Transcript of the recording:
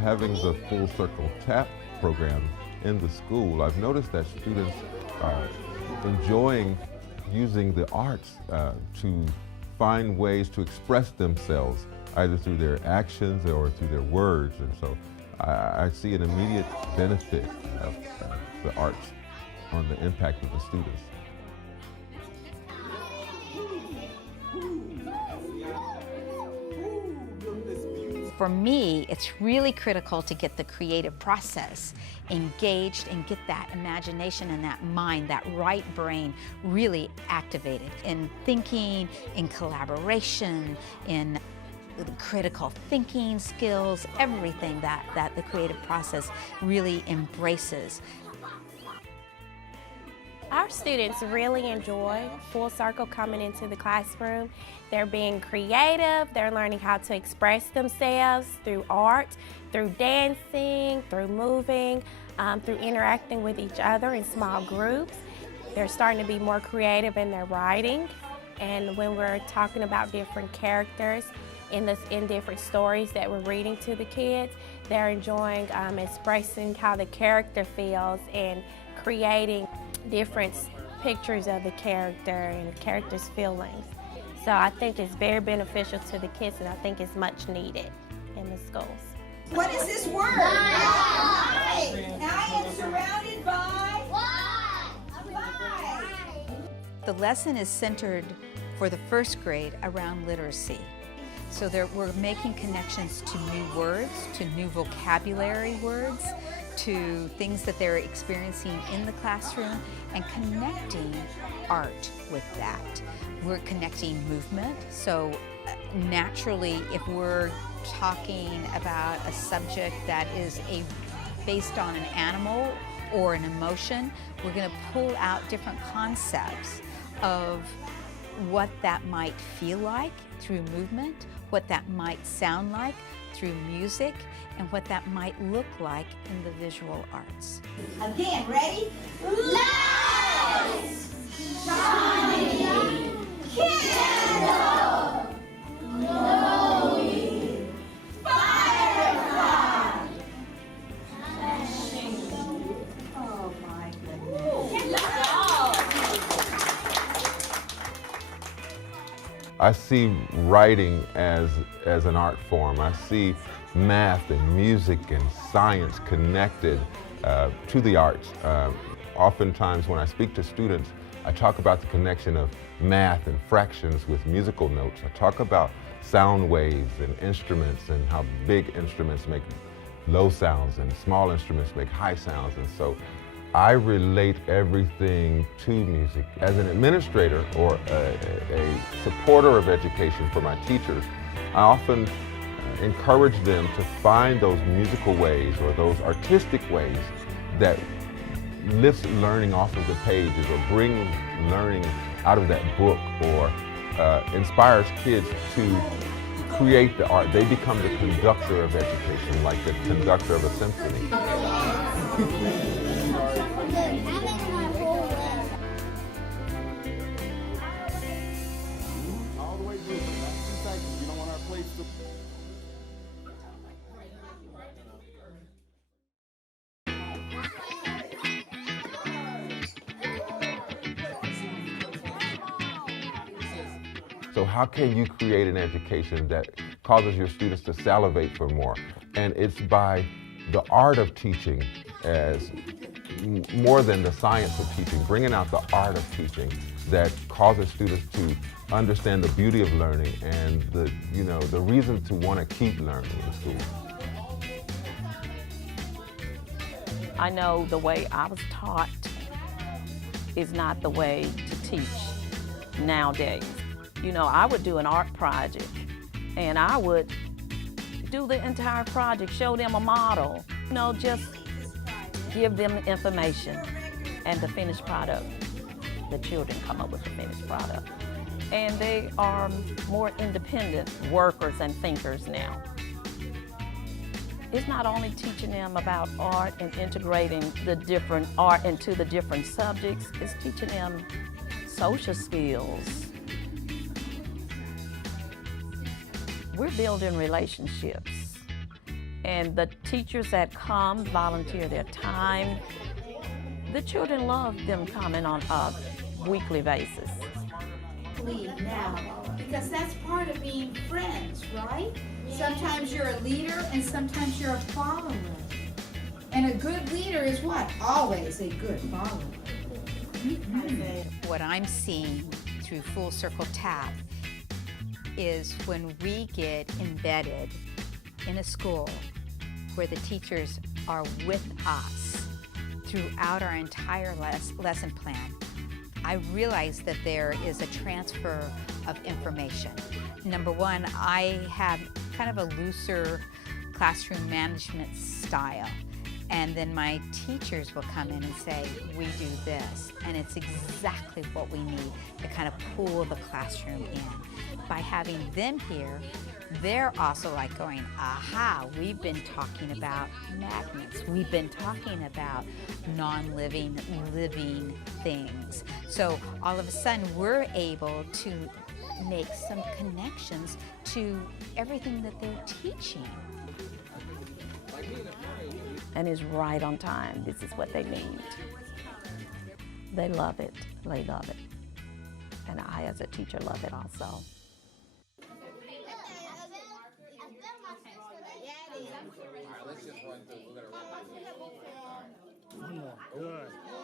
Having the Full Circle TAP program in the school, I've noticed that students are enjoying using the arts to find ways to express themselves, either through their actions or through their words. And so I see an immediate benefit of the arts on the impact of the students. For me, it's really critical to get the creative process engaged and get that imagination and that mind, that right brain really activated in thinking, in collaboration, in critical thinking skills, everything that the creative process really embraces. Our students really enjoy Full Circle coming into the classroom. They're being creative, they're learning how to express themselves through art, through dancing, through moving, through interacting with each other in small groups. They're starting to be more creative in their writing, and when we're talking about different characters in different stories that we're reading to the kids, they're enjoying expressing how the character feels and creating different pictures of the character and the character's feelings. So I think it's very beneficial to the kids, and I think it's much needed in the schools. What is this word? Light. I am surrounded by light. The lesson is centered for the first grade around literacy. So we're making connections to new words, to new vocabulary words, to things that they're experiencing in the classroom, and connecting art with that. We're connecting movement, so naturally if we're talking about a subject that is based on an animal or an emotion, we're going to pull out different concepts of what that might feel like through movement, what that might sound like through music, and what that might look like in the visual arts. Again, ready? Lights, shining, candle, glowing, firefly, flashing. Oh my goodness. I see writing as an art form. I see math and music and science connected to the arts. Oftentimes when I speak to students, I talk about the connection of math and fractions with musical notes. I talk about sound waves and instruments and how big instruments make low sounds and small instruments make high sounds. And so I relate everything to music. As an administrator or a supporter of education for my teachers, I often encourage them to find those musical ways or those artistic ways that lifts learning off of the pages or bring learning out of that book or inspires kids to create the art. They become the conductor of education, like the conductor of a symphony. So how can you create an education that causes your students to salivate for more? And it's by the art of teaching as more than the science of teaching, bringing out the art of teaching that causes students to understand the beauty of learning and the reason to want to keep learning in school. I know the way I was taught is not the way to teach nowadays. I would do an art project and I would do the entire project, show them a model, just give them information and the finished product. The children come up with the finished product. And they are more independent workers and thinkers now. It's not only teaching them about art and integrating the different art into the different subjects, it's teaching them social skills. We're building relationships And the teachers that come volunteer their time. The children love them coming on a weekly basis. Lead now, because that's part of being friends, right? Sometimes you're a leader and sometimes you're a follower. And a good leader is what? Always a good follower. What I'm seeing through Full Circle TAP is when we get embedded in a school where the teachers are with us throughout our entire lesson plan, I realize that there is a transfer of information. Number one, I have kind of a looser classroom management style. And then my teachers will come in and say, we do this. And it's exactly what we need to kind of pull the classroom in. By having them here, they're also like going, aha, we've been talking about magnets. We've been talking about non-living, living things. So all of a sudden, we're able to make some connections to everything that they're teaching. And it's right on time. This is what they need. They love it. They love it. And I, as a teacher, love it also. Good.